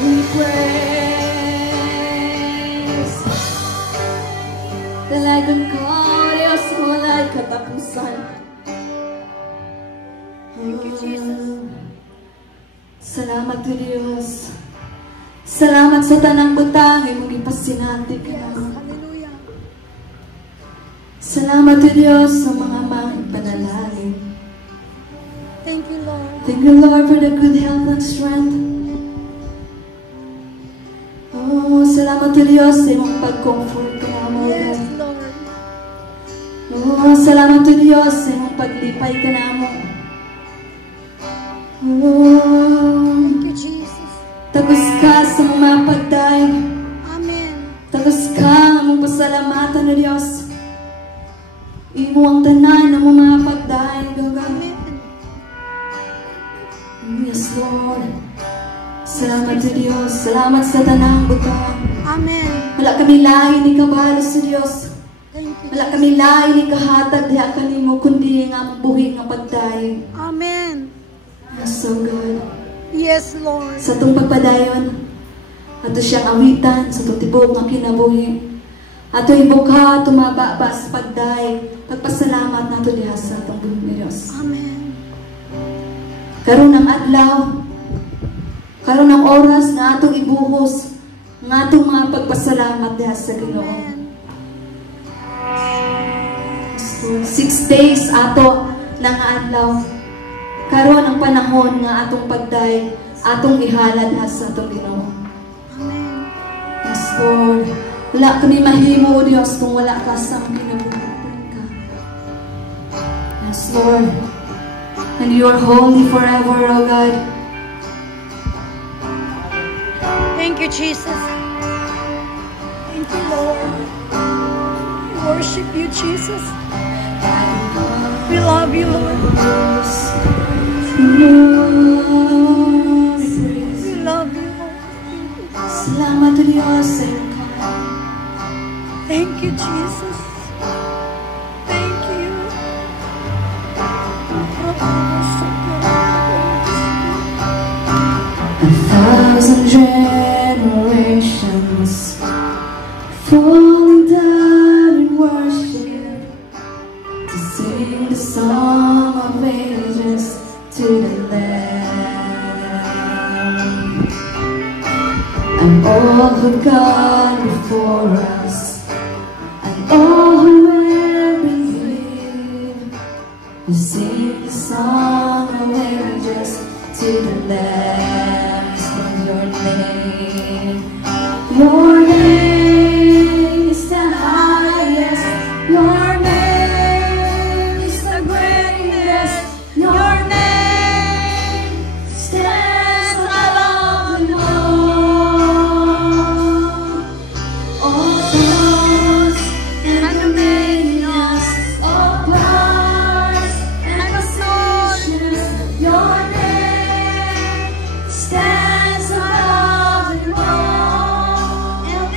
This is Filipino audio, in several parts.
we praise. Talagang ko, Diyos, wala'y katapusan. Thank you, Jesus. Salamat to Diyos. Salamat sa tanang butang, imong ipasinati ka Yes, naman. hallelujah. Salamat to Diyos sa mga panalangin. Thank you, Lord. Thank you, Lord, for the good health and strength. Oh, salamat to Diyos sa imong pag-comfort ka naman. Yes, Lord. Oh, salamat to Diyos sa imong paglipay ka naman. Oh, Thank you, Jesus. tagos ka sa mga pagdaig. Amen. Tagos ka ang pasalamatan na Diyos. Imo ang tanan ng mga pagdaig. Amen. Yes, Lord. Salamat sa Diyos. Salamat sa tanang butang. Amen. Wala kami lain ni kabalo sa Diyos. Thank you, Wala Jesus. kami lain ni kahatag diha kanimo kundi nga buhi nga pagdaig. Amen. You're so good. Yes, Lord. Sa itong pagpadayon, ato siyang awitan sa itong tibok nga kinabuhi. Ato ibuka, tumababa sa pagdaig. Pagpasalamat nato diha sa itong buhi ni Diyos. Amen. Karon ng adlaw, karon ng oras na atong ibuhos, nga atong mga pagpasalamat diha sa Ginoo. Amen. 6 days ato ng adlaw. Karon ang panahon nga atong pagday, atong ihalad ha sa atong Ginoo. Amen. Yes, Lord. Wala kami mahimo, O Diyos, kung wala ka sa kinabubuhay ka. Yes, Lord. And you are holy forever, O God. Thank you, Jesus. Thank you, Lord. We worship you, Jesus. We love you, Lord. We love you, Lord. Salamat, O Diyos, sa iyong kamay. Thank you, Jesus. Thank you. 1,000 generations falling down in worship to sing the song of ages to the Lamb. And all who've gone before us, and all who will believe, we sing the song of ages to the Lamb. Your name, your name is the highest. Your name is the greatest. Your name stands above them all thrones and dominions, all powers and positions. Your name stands above them all, and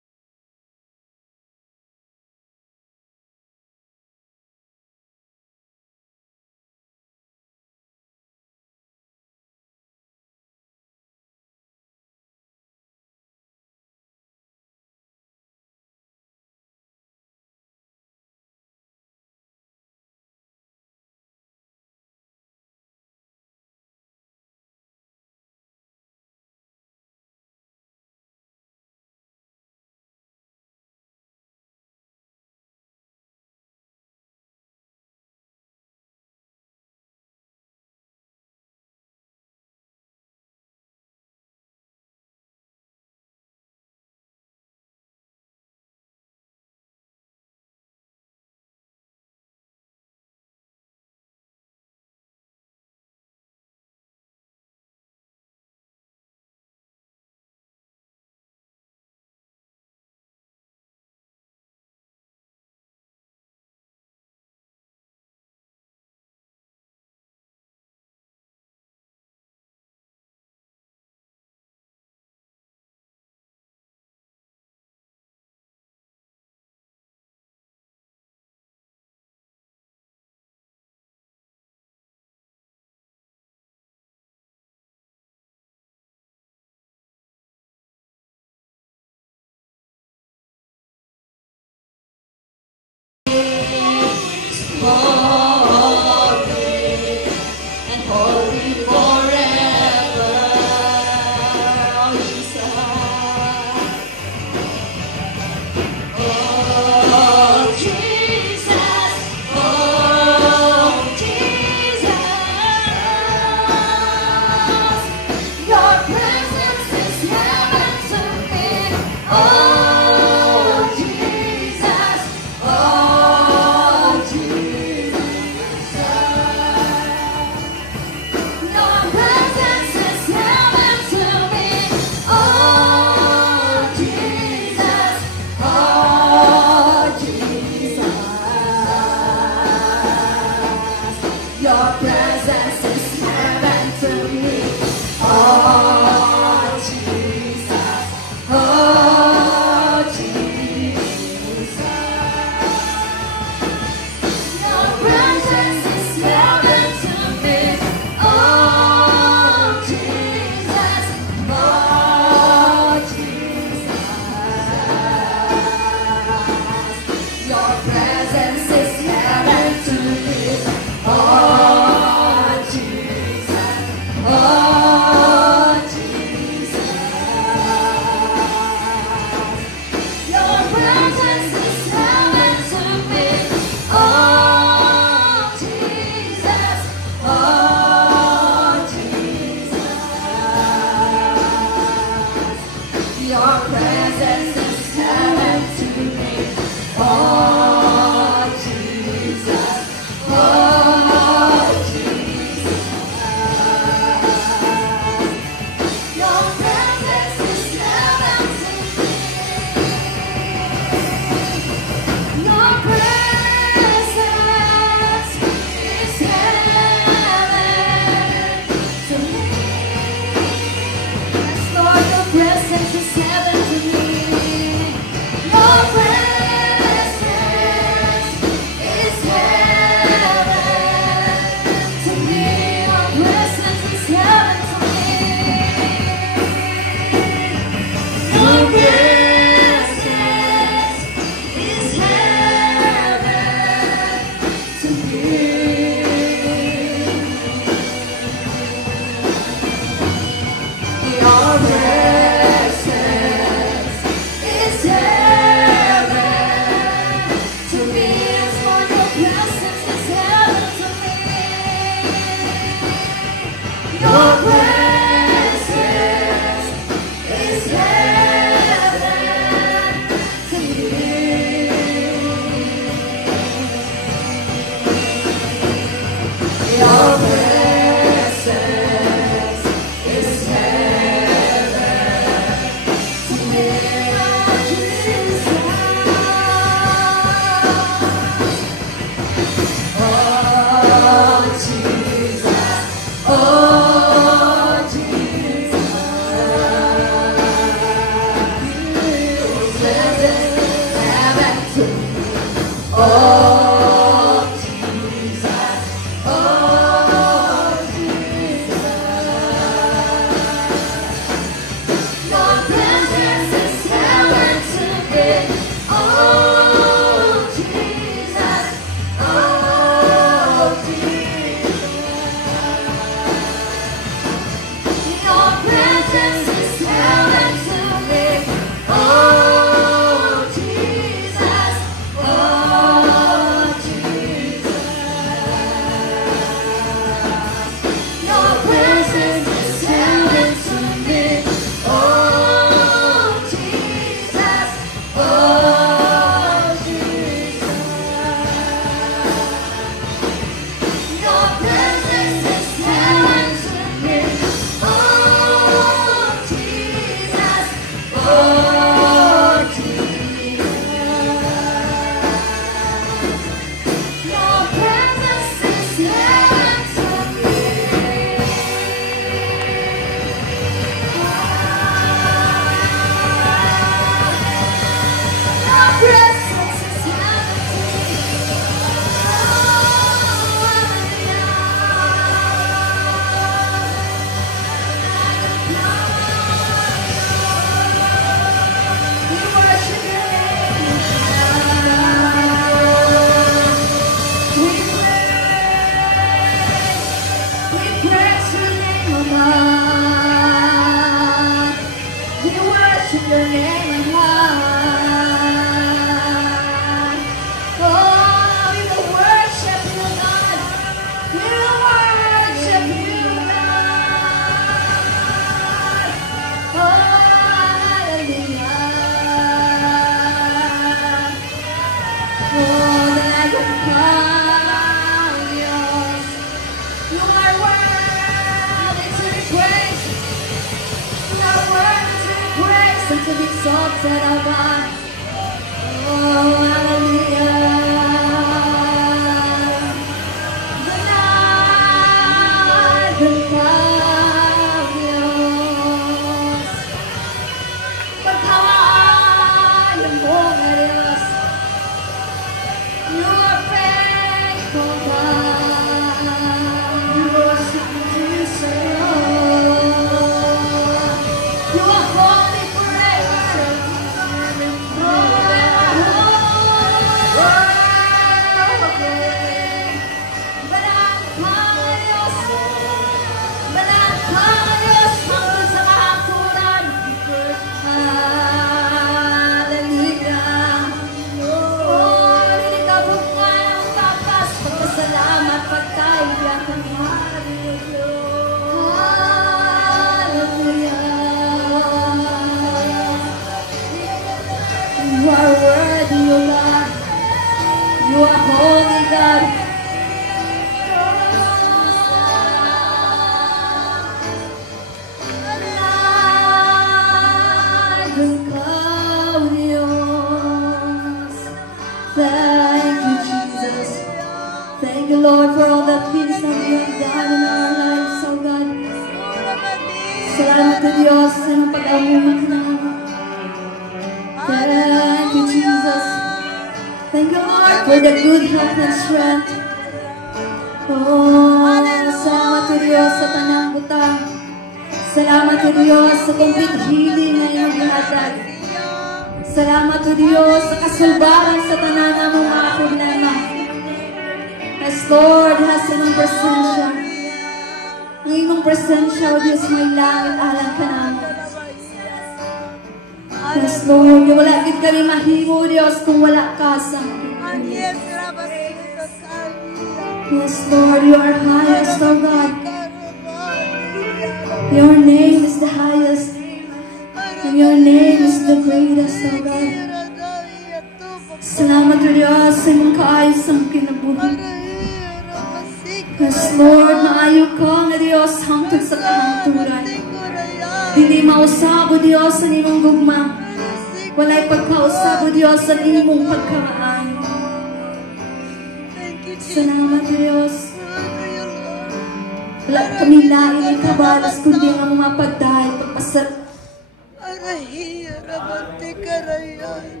Kahiya ramante karayan.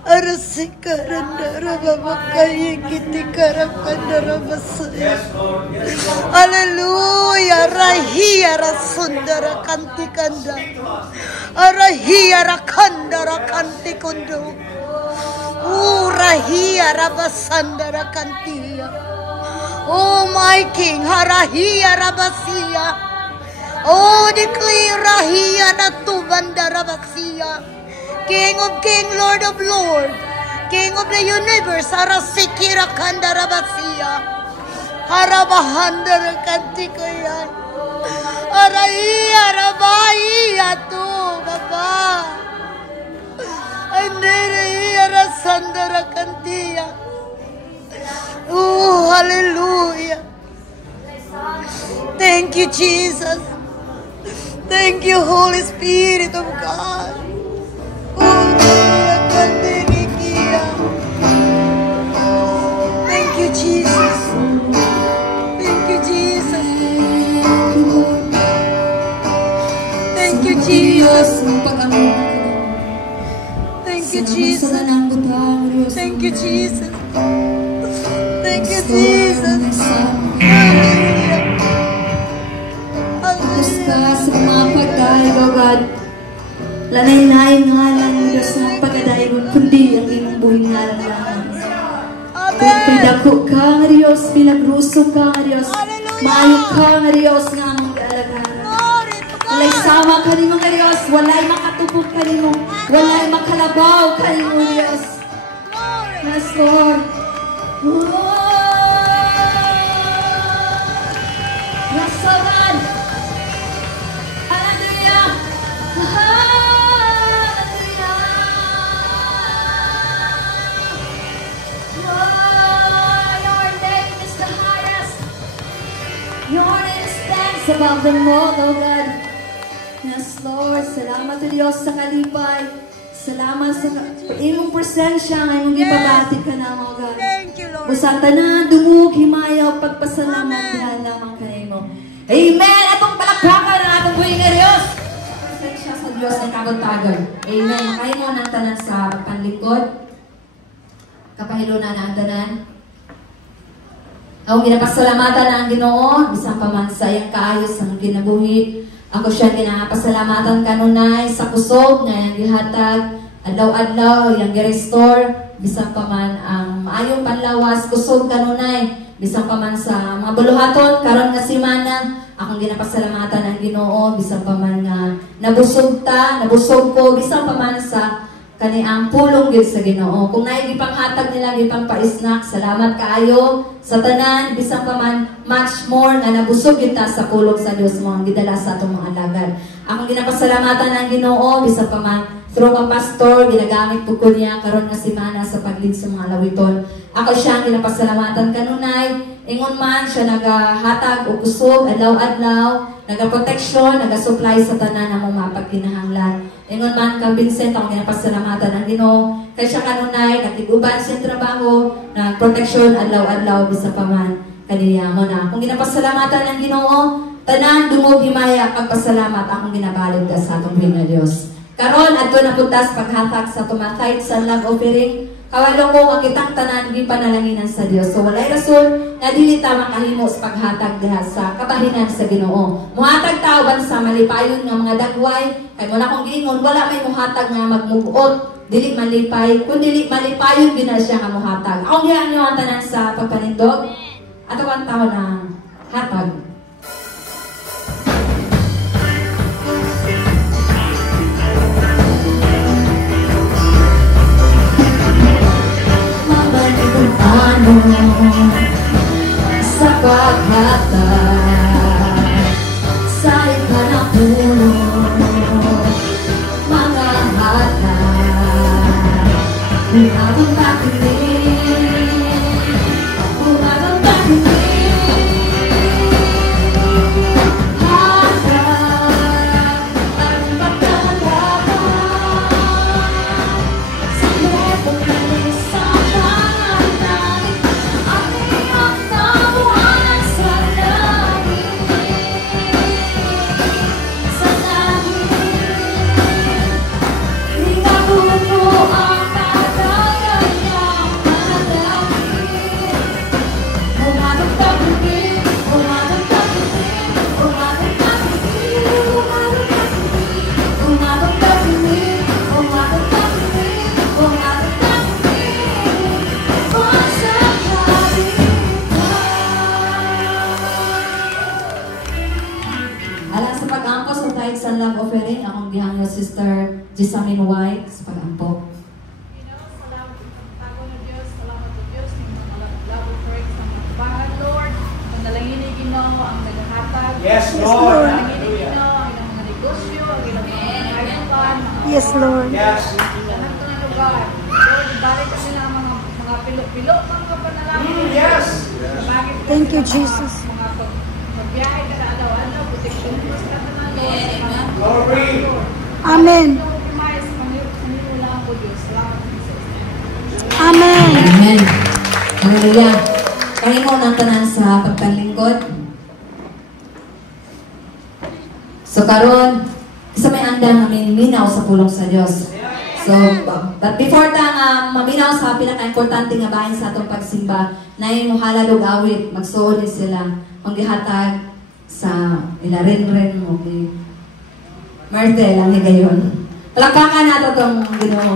Arasikaranda rababakayi kiti karakanda rabasaya. Hallelujah. Rahiya rasundara kantikanda. Arahiya rakanda rakantikundu. Rahiya rabasandara kantiya. Oh my King, harahiya rabasiya. Oh, declare rahiya natubanda rabasiya. King of King, Lord of Lord, King of the universe, harasikira kanda rabasiya. Harabahanda rakantikayan. Arahiya rabaiya tu, Baba. Andiriya rasandara kantiya. Oh, hallelujah. Thank you, Jesus. Thank you, Holy Spirit of God. Oh, thank you, Jesus. Thank you, Jesus. Thank you, Jesus. Thank you, Jesus. Thank you, Jesus. Thank you, Jesus. Hallelujah. Sa mga pagdaig, O God, lanay-laing ngalan mo Diyos sa mga pagdaig mo, kundi ang iyong buhing ngalan lang. Kung pinako ka nga Diyos, pinagruso ka nga Diyos, maayo ka nga Diyos nga ang mag-alagaran. Walay sama ka ni mo nga Diyos, walay makatupok ka ni mo, walay makalabaw ka ni mo Diyos. Yes, Lord. Yes, Lord. Hallelujah. Hallelujah. Your name is the highest. Your name stands above them all, O God. Yes, Lord. Salamat sa Diyos sa kalipay. Salamat sa imong presensya nga imong ipabati ka na, O God. Thank you, Lord. Busata na, dumug, himayaw, pagpasalamat, dihan lamang kanimo. Amen! Atong palakpakan na atong buhay nga Diyos! Presensya sa Diyos ay kabutagan. Amen! Kayo mo nang tanan sa panlikod. Kapahilo na ang tanan. Ako ginapasalamatan na ang Ginoo, bisang paman sa iyang kaayos ang ginabuhi. Ako siya ginapasalamatan kanunay sa kusog na iyang gihatag. Adlaw-adlaw, iyang gi-restore. Bisang paman ang maayong panlawas, kusog kanunay. Bisang paman sa mga buluhaton, karon nga simana, akong ginapasalamatan ang Ginoo, bisang paman nga nabusog ko, bisang paman sa kaniang pulong gid sa Ginoo. Kung naay gipanghatag nila gipang pa-snack, salamat kaayo sa tanan, bisang paman much more na nabusog kita sa pulong sa Dios mo ang gidala sa atong mga alagad. Akong ginapasalamatan ang Ginoo, bisang paman through ang pastor, ginagamit po ko niya karon nga simana sa paglid sa mga lawiton. Ako siya ang ginapasalamatan kanunay. Ingon man siya nagahatag o kusog, adlaw-adlaw, nagaproteksyon, nagasupply sa tanan ng mga mapagkinahanglan. Ingon man kang Vincent, ako ginapasalamatan ang Ginoo. Kaya siya kanunay, nakiguban siyang trabaho, nagproteksyon, adlaw-adlaw, bisa pa man. Kaniya mo na. Kung ginapasalamatan ang Ginoo, tanan, dumog, himaya, pagpasalamat, akong ginabalid ka sa atong buhay na Diyos. Karon adto na puntas paghatag sa tumatay sa love offering. Kawalo ko ang kitang tanan di panalanginan sa Dios. So walay rason na dili ta makahimo sa paghatag diha sa kabahinan sa Ginoo. Muhatag tawban sa malipayon nga mga dagway. Kay mo na kong giingon wala may muhatag nga magmubuot, dili malipay, kun dili malipayon gina siya nga muhatag. Ako gihan niyo ang tanan sa pagpanindog. Ato ang taon na hatag. Sa paghatag sa ipanapulong mga hatag umagang pakinig umagang pakinig hatag ang pagkalaban sa lepong nalis sa Sister Jessamine White sa pag-ampo. Salamat na Diyos, salamat sa Diyos, ng mga laboratories ng mga bahan, Lord. Ang nalanginin Ginoo ang naghahatag. Yes, Lord. Ang nalanginin Ginoo ang ilang mga negosyo, ang ilang mga kailangan, Yes, Lord. Yes. lahat ng lugar. Lord, ibalik kasi ng mga pilo-pilo, mga panalangin. Yes. Thank you, Jesus. Mga pagbiyahe ka na alaw-alaw, protection mo sa katanan, Lord. Glory. Amen. Amen. Amen. Hallelujah. Kaya mo nang tanan sa pagpanlingkod. So karon isa may andang namin minaw sa pulong sa Dios. So, but before ta maminaw sa pinaka-importante nga bahin sa atong pagsimba, nay mo halal og awit, magsuod sila ang gihatag sa ilarin-rin mo kay Martel ang higayon. Palakpakan nato tong Ginoo.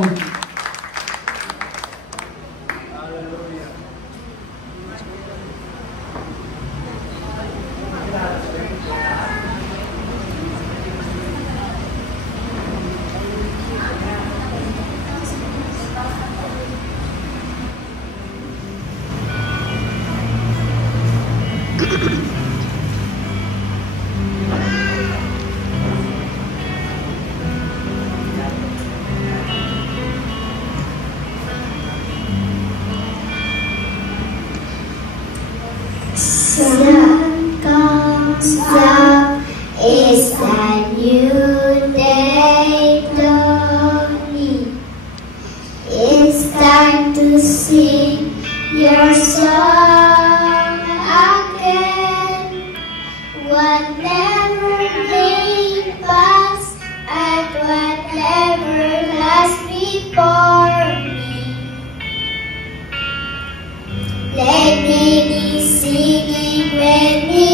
Sun comes up, it's a new day dawning. It's time to sing your song again. Whatever may pass and whatever lies before me, let me be singing when we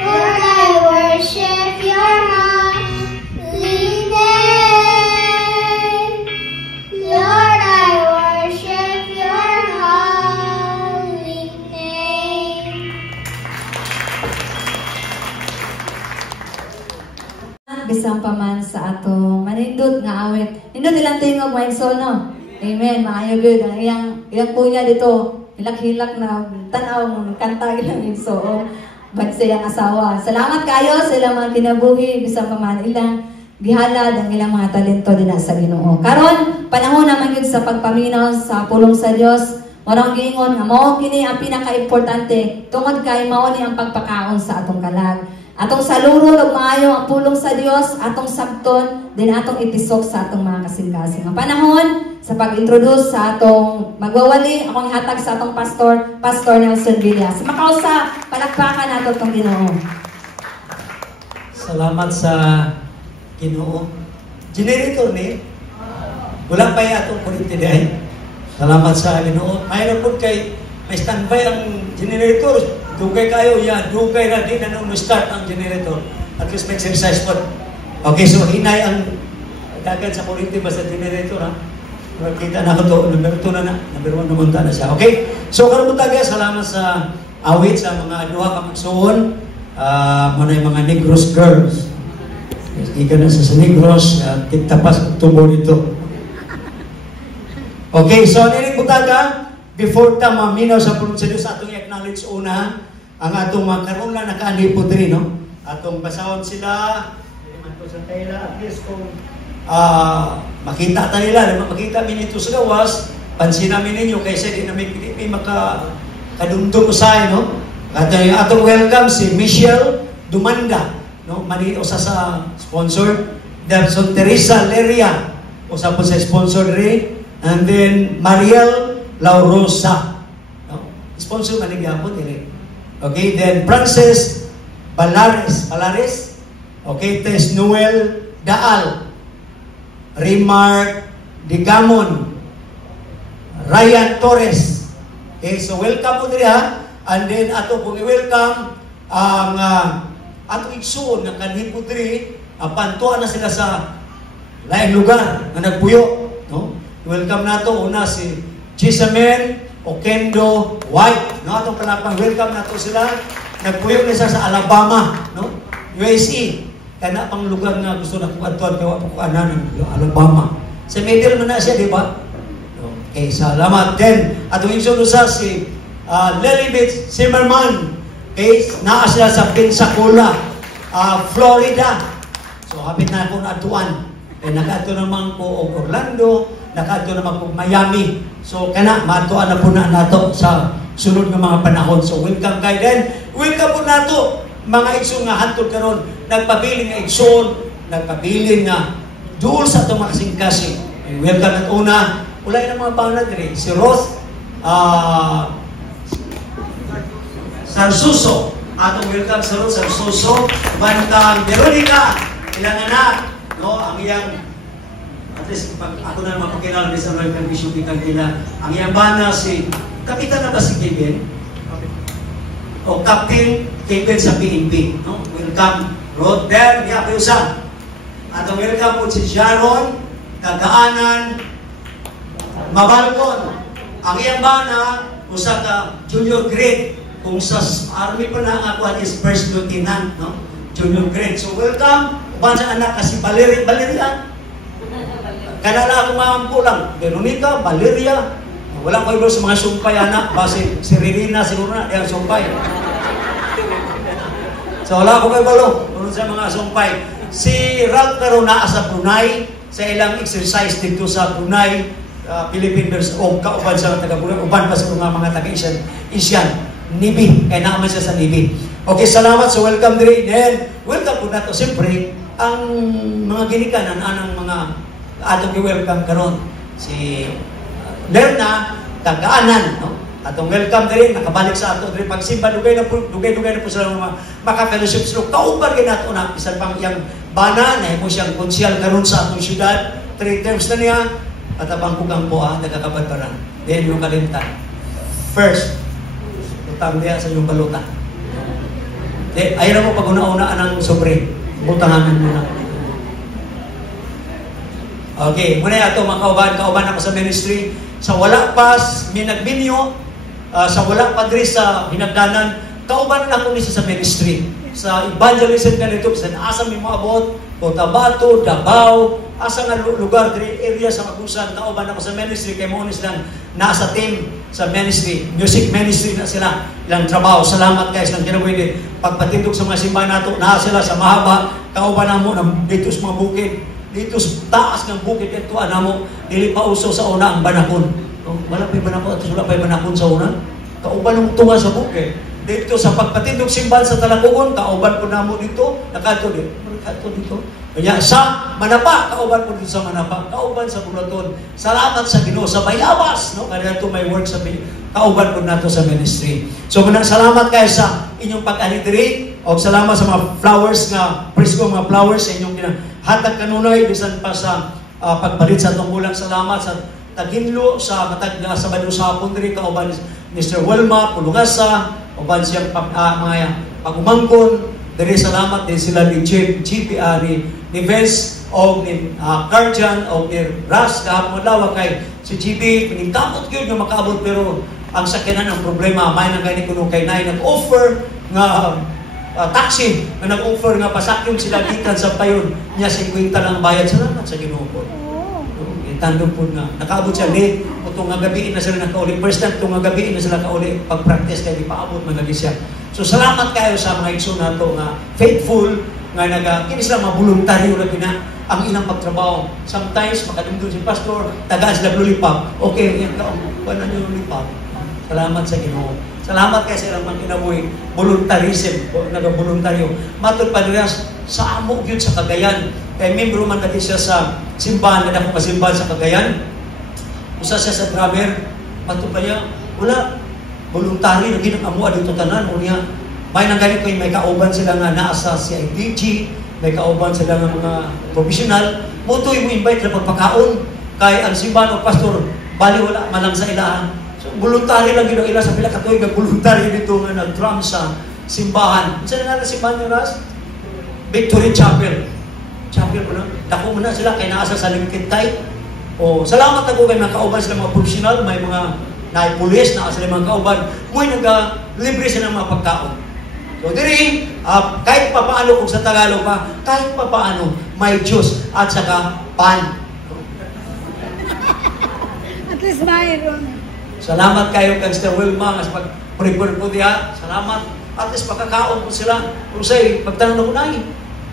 Lord, I worship your holy name. Lord, I worship your holy name. Bisang paman sa ato manindot nga awit. Nindot ilang tingog mga igsoon, no? Amen. Maayo good. Ang iyang punya dito. Hilak-hilak na tanaw ng kanta ilang igsoon. Ba't sa iyang asawa. Salamat kayo sa ilang mga kinabuhi. Bisang paman ilang gihalad ang ilang mga talento din sa Ginoo. Karon panahon naman yun sa pagpaminaw sa pulong sa Dios. Marang giingon nga mao kini ang pinaka-importante tungod kay mao ni ang pagpakaon sa atong kalag. Atong saluro ug maayo ang pulong sa Dios, atong sabton, din atong itisok sa atong mga kasing-kasing. Ang panahon sa pag-introduce sa atong magwawali, akong ihatag sa atong Pastor Nelson Villas. Makausa, palakpakan nato itong Ginoo. Salamat sa Ginoo. Generator ni. Wala pa yung atong kulit today. Salamat sa Ginoo. Mayroon po kay may standby ang generator. Dugay kayo, dugay na din na nung start ang generator. At least may exercise po. Okay, so hinay ang dagat sa kuryente ba sa generator, ha? Kita na ko to, number 2 na. Number 1 namunta na siya. Okay? So, karon po tayo, salamat sa awit sa mga duha ka magsuon. Muna yung mga Negros girls. Ika na sa Negros, tapas tubo nito. Okay, so ninig po tayo, before ta maminaw sa pronunciation sa atong acknowledge una, ang atong mga karon na nakaanipod rin, no? Atong basahon sila, sa tela, at least kung makita ta nila, makita min ito sa gawas, pansin namin ninyo, kaysa di namin may makadumdum usahay, no? At atong welcome si Michelle Dumanda, no? Mani usa sa sponsor, Derson Teresa Leria, usa po sa sponsor rin, and then Mariel Laurosa, no? Sponsor manigyapon dire. Okay, then Frances Balares, okay, Tess Noel Daal, Remark Digamon, Ryan Torres. Okay, so welcome po dire, ha. And then ato pong i-welcome ang ato igsoon nga kanhi po dire, pantuan na sila sa laing lugar nga nagpuyo, no? Welcome nato una si Chisamen Okendo White, no? Atong palakpang welcome nato sila. Nagpuyo na siya sa Alabama, no? USA. Kana pang lugar nga gusto na kong atuan kaya po ko anan ng Alabama. Sa middle man na siya, di ba? Okay, salamat. Then, atong igsoon sa si Lilibet Zimmerman. Okay, naa sila sa Pensacola, Florida. So, hapit na akong atuan. Nakato naman ko og Orlando, nakato naman ko Miami. So, kana, matuan na po na nato sa sunod ng mga panahon. So, welcome kayo din. Welcome po nato, mga igsoon nga hantod karon, nagpabiling nga igsoon, nagpabiling nga duol sa itong mga kasing-kasing. Welcome at una, ulay ng mga pangalan rin, si Roth Sarsuso. Atong welcome sa Roth Sarsuso. Bantang Veronica, ilang anak, no? Ang iyang, at least, ako na naman pakilala sa Royal Commission kila, ang iyang bana si, kapitan na ba si Kevin? O Captain Kevin sa PNP, no? Welcome, Roth. Then, niya pa usap. Atong welcome po si Sharon Kagaanan Mabalcon. Ang iyang bana, usa ka junior grade. Kung sa army pa na ako is first lieutenant, no? Junior grade. So welcome. Uban sa anak kasi Valeria. Kanala ako mampulang. Veronica, Valeria. Walang kayo sa mga sumpay anak. Base si Ririna siguro na yung sumpay. So wala ko kayo balo. Doon sa mga sumpay. Si Ralph pero naa sa Brunei. Sa ilang exercise dito sa Brunei, Philippines, o kauban sa taga-Brunei. Uban pa sa mga taga-Asian. Nibi, kaya naman siya sa Nibi. Okay, salamat. So, welcome din. Then, welcome po na ito. Siyempre, ang mga ginikanan, anang mga atong i-welcome karon si Lerna Kagaanan, no? Atong welcome din, nakabalik sa ato din pagsimba, dugay na po sila mga maka-fellowship slope. Kauban kayo nato na, isang pang iyang bana, na mo siyang konsyal karon sa atong syudad. 3 terms na niya, at abang kugang po, nagkakabadbaran. Then, yung kalimtan. First, utang niya sa iyong balutan. Ayaw mo pag-una-unaan ng sobre. Butanganan mo na. Okay, muna ito mga kauban ako sa ministry. Sa wala pas, minagbinyo, sa wala padre sa hinagdanan, kauban na ako nisa sa ministry. Sa evangelism ka nito, sa asa may maabot, Cotabato, Davao, asa nga lugar, area sa Magusan, kauban ako sa ministry, kaya mo lang nasa team sa ministry, music ministry na sila, ilang trabaho. Salamat guys ng kinawin pagpatindog sa mga simbahan nato, na sila sa mahaba, kauban na mo, dito sa mga bukid, dito sa taas ng bukid, ito mo, dili pa uso sa una ang banakon. Wala pa yung banakon, at wala pa yung banakon sa una. Kauban mo tunga sa bukid. Dito sa pagpatindog simbahan sa Talakugon, kauban po na mo dito, nakato dito. Kaya sa Manapa, kauban po dito sa Manapa, kauban sa Bulaton. Salamat sa Ginoo sa Bayabas, no? Kaya ito may work sa kauban po nato sa ministry. So manang salamat kayo sa inyong pag-anidiri, o salamat sa mga flowers nga, presko mga flowers sa inyong hatag kanunay, bisan pa sa pagbalit sa itong ulang. Salamat sa Taginlo, sa matag sa Banusapon diri, kauban Mr. Wilma Pulungasa, uban siyang mga pag-umangkon, diri salamat din sila ni GPR, ni Vince, o ni Karjan, o ni Ras, kahapon lawa kay si GB, piningkamot yun na makaabot, pero ang sakinan ng problema, may nang gani kuno kay Nay, nag-offer nga taxi, na nag-offer nga pasakyon sila gikan sa payon, niya 50 lang bayad, salamat sa Ginoo po. Tandong po na, nakaabot siya late, o itong gabiin na sila nakauli, first time itong gabiin na sila nakauli, pag-practice kayo, di paabot managi siya. So salamat kayo sa mga igsoon na ito, nga faithful, nga kini sila mga voluntaryo na gina, ang ilang pagtrabaho. Sometimes, makadumdum si pastor, tagaan sila lollipop, okay, yan ka, paano nyo lollipop? Salamat sa Ginoo. Salamat kayo sa ilang mga kinabuhi, voluntarism, naga-voluntaryo. Matod pa nila, sa amo yun sa Cagayan. Kaya membro man lagi siya sa simbahan, na ako kasimbahan sa Cagayan. Usa siya sa drummer, matod pa niya, wala, voluntary, naging ang amo dito tanan, o niya, may nanggaling kayo, may kauban sila nga naa sa CIDG, may kauban sila nga mga professional, mutoy mo invite na pagpakaon, kay ang simbahan o pastor, bali wala, malang sa ilahan. So, voluntary lang yun ang ila sa pila katoy, nag-voluntary dito nga nag-drum sa simbahan. Saan nga na simbahan nyo, Ras? Victory Chapel. Chapel ko na. Dako mo na sila, kay naasa sa Lingkintay. O, salamat ako kay mga kauban sila mga professional, may mga naipulis, naasa sila mga kauban. Muy nag-libre sila ng mga pagkaon. So, diri, kahit pa paano, kung sa Tagalog pa, kahit pa paano, may Diyos at saka pan. At least mayroon. Salamat kayo kay Mr. Wilma, sa pag-prepare po diya. Salamat. At least makakaon po sila. Kung sa'yo, pagtanong ko na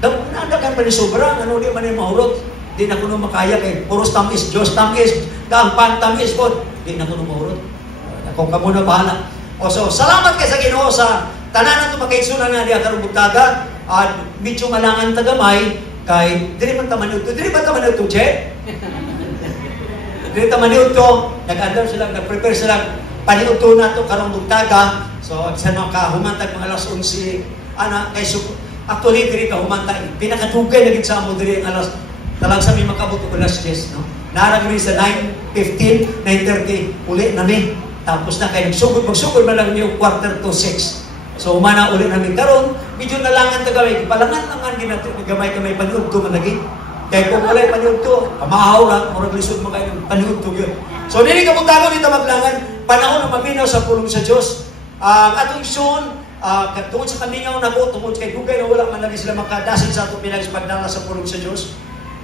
nadagan pa ni sobra, ano di man yung mahulot. Di na ko nung makaya kay puros tamis, Diyos tamis, daang pan tamis po. Di na ko nung mahulot. Kung ka muna bahala. O so, salamat kayo sa Ginoo sa tanan na makaigsunan na diya karong bugtaga at medyo malangan tagamay kay diri man taman ito. Diri ba taman ito, Che? Diri taman ito, nag-andam sila, nag-prepare sila paniudto na ito karong bugtaga. So, sa mga kahumantag mga alas 11, kay actually, diri ka humantag. Pinakatugay na sa amo diri ang alas, talang sa may makabot ko alas 10, no? Narag rin sa 9:15, 9:30, uli na mi. Tapos na kayo, magsugod na lang niyo 5:45. So, umana ulit namin karon, medyo nalangan tagaway, palangan-langan ginatid, gamay kamay paniud ko managi. Kaya kung walay paniud to, kamahaw lang, murag lisod mo kayo, paniud to yun. So, nini ka puntago dito maglangan, panahon na maminaw sa pulong sa Diyos. Atong igsoon, tungod sa kamingaw na ko, tungod kay Dugay na wala man lagi sila makadasin sa itong pinags pagdala sa pulong sa Diyos.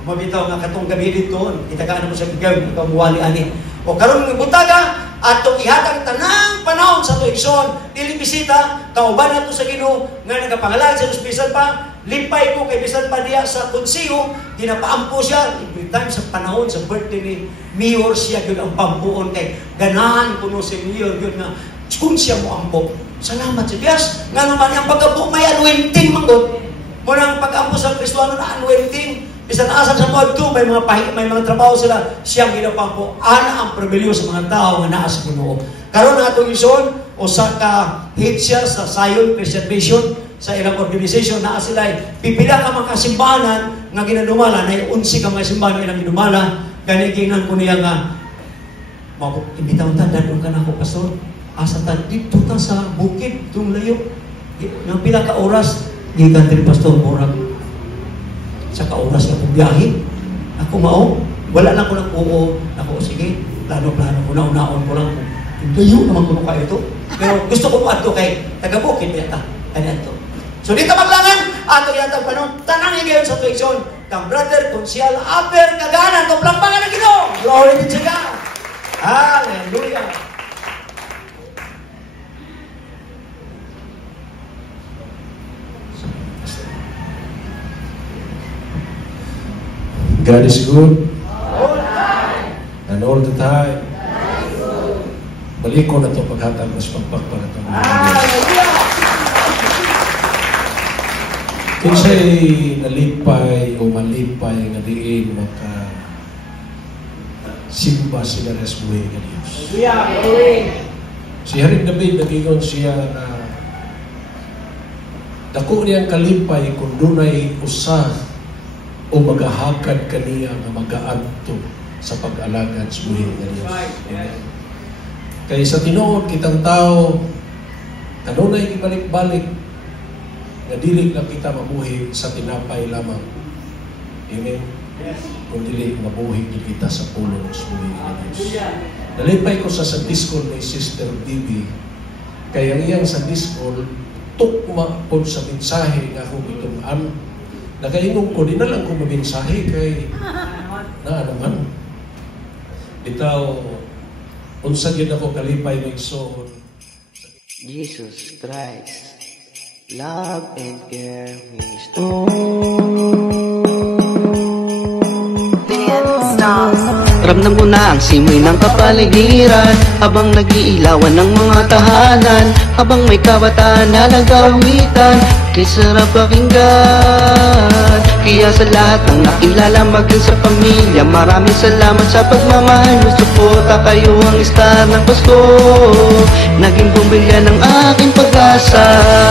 Mabitaw nga katong gabi dito, itagaan mo sa bigay, ikaw muwali-ani. O karon ng butaga, atong ihatag tanang panahon sa ito igsoon, dili bisita, kauban na ito sa Ginoo, nga nagapangalan sa Diyos, bisan pa, limpay ko kay bisan pa diya sa konsiyo, ginapaampo siya, every time sa panahon, sa birthday ni Mayor siya, yun ang pampuon kay ganahan kuno si Mayor, yun nga, kung siya mo ampo. Salamat sa Diyos, nga naman ang pagkampo may anointing manggot, muna ang pag-ampo sa Kristuano na anointing, isa na asang sa mga ito, may mga trabaho sila, siyang ginapampo, ana ang pribilyo sa mga tao nga naa sa Ginoo. Karon na itong ison, o sa ka-hit siya sa Zion Christian Mission, sa ilang organization, naa sila, pipila ka mga kasimbahanan nga ginadumala, na 11 ka mga simbahan ilang ginadumala, ganiginan ko niya nga, imbitaw ta, dadong ka na ako, Pastor, asa ta, dito ta sa bukid, itong layo, ng pila ka oras, gigan din Pastor, murag, sa kauras na kong biyahe. Ako mao, wala lang ko ng oo. Ako, sige, plano-plano ko na, unaon ko lang. Layo naman ko kayo ito. Pero gusto ko po ato kay taga-bukid yata. Kaya ito. So dito maglangan, ato yata panon, tanang igayon sa tuiksyon, kang brother, konsyal, aber, kaganan, kaplampangan ng Ginoo. Glory be to God. Hallelujah. God is good. And all the time. Balik ko na ito paghatag mas pagpagpag ito. Kung siya'y nalipay o malipay nga diin maka simba sila na sa buhay ng Diyos. Si Haring David nagingon siya na dako niyang kalipay kung dunay usa o magahakad kaniya nga mag-aadto sa pag-alagad sa buhay ng Diyos. Kaya sa tinuod kitang tao, kanunay ibalik-balik, na dili lang kita mabuhi sa tinapay lamang. Amen? Kung dili mabuhi kita sa pulong suwi ng Diyos. Nalipay ko sa Sunday School ni Sister Bibi, kaya iyang Sunday School, tukma po sa mensahe nga akong itumaan. Nakaingong ko, di na lang ko mabensahe kay na naman. Bitaw, unsa gyud ako kalipay ng igsoon. Jesus Christ, love and care ministry. Ramdam ko na ang simoy ng kapaligiran, habang nag-iilawan ng mga tahanan, habang may kabataan na nagawitan, kay sarap pakinggan. Kaya sa lahat ng nakilala, maging sa pamilya, maraming salamat sa pagmamahal mo. Suporta kayo ang star ng Pasko, naging bumbilya ng aking pag-asa.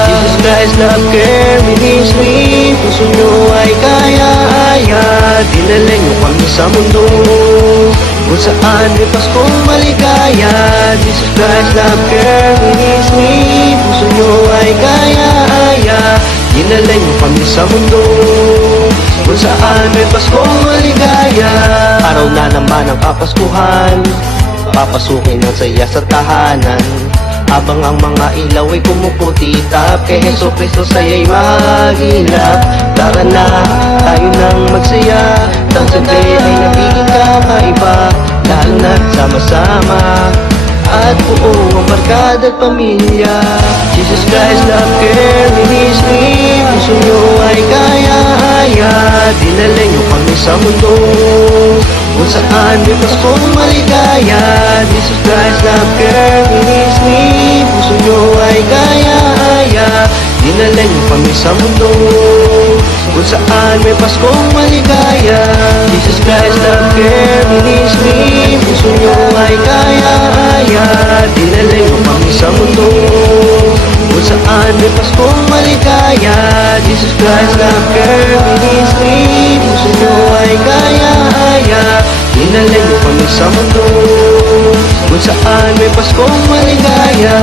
Jesus Christ Love Care Ministry, puso nyo ay kaya-aya, dinala nyo kami sa mundo kung saan may Paskong maligaya. Jesus Christ Love Care Ministry, puso nyo ay kaya-aya, dinala nyo kami sa mundo kung saan may Paskong maligaya. Araw na naman ang Kapaskuhan, papasukin ang saya sa tahanan, habang ang mga ilaw ay kumuputitap, kay Heso Kristo saya'y mahagilap. Tara na, tayo nang magsaya, ang sabay ay nagiging kakaiba, lalo na't sama-sama at buo ang barkada at pamilya. Jesus Christ Love Care Ministry, puso nyo ay kaya-aya, dinala nyo kami sa mundo kung saan may Paskong maligaya. Jesus Christ Love Care Ministry, puso nyo ay kaya-aya, dinala nyo kami sa mundo kung saan may Paskong maligaya. Jesus Christ Love Care Ministry, puso nyo ay kaya-aya, dinala nyo kami sa mundo kung saan may Paskong maligaya. Jesus Christ Love Care Ministry, puso nyo ay kaya-aya, dinala nyo kami sa mundo kung saan may Paskong maligaya.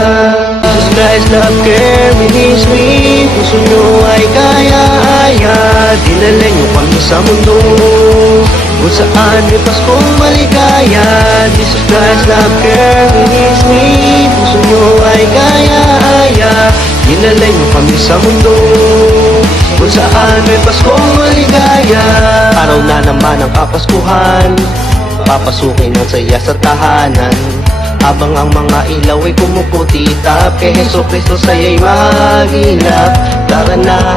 Jesus Christ Love Care Ministry, puso nyo ay kaya-aya, dinala nyo kami sa mundo kung saan may Paskong maligaya. Jesus Christ Love Care Ministry, puso nyo ay kaya-aya, dinala nyo kami sa mundo kung saan may Paskong maligaya. Araw na naman ang Kapaskuhan, papasukin ang saya sa tahanan, habang ang mga ilaw ay kumuputitap, kay Heso Kristo saya'y mahagilap. Tara na,